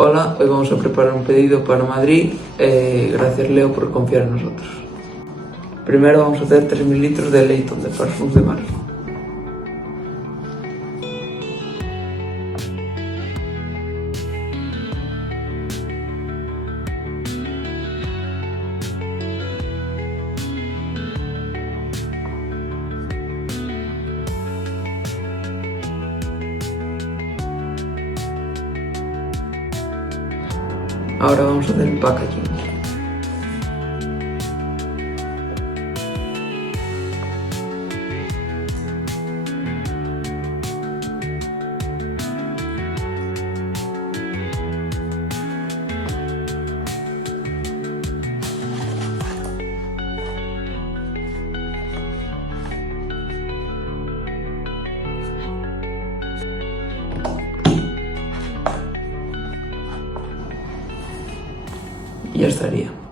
Hola, hoy vamos a preparar un pedido para Madrid. Gracias Leo por confiar en nosotros. Primero vamos a hacer 3 mililitros de Layton de Parfums de Mar. Ahora vamos a hacer el packaging. Y ya estaría.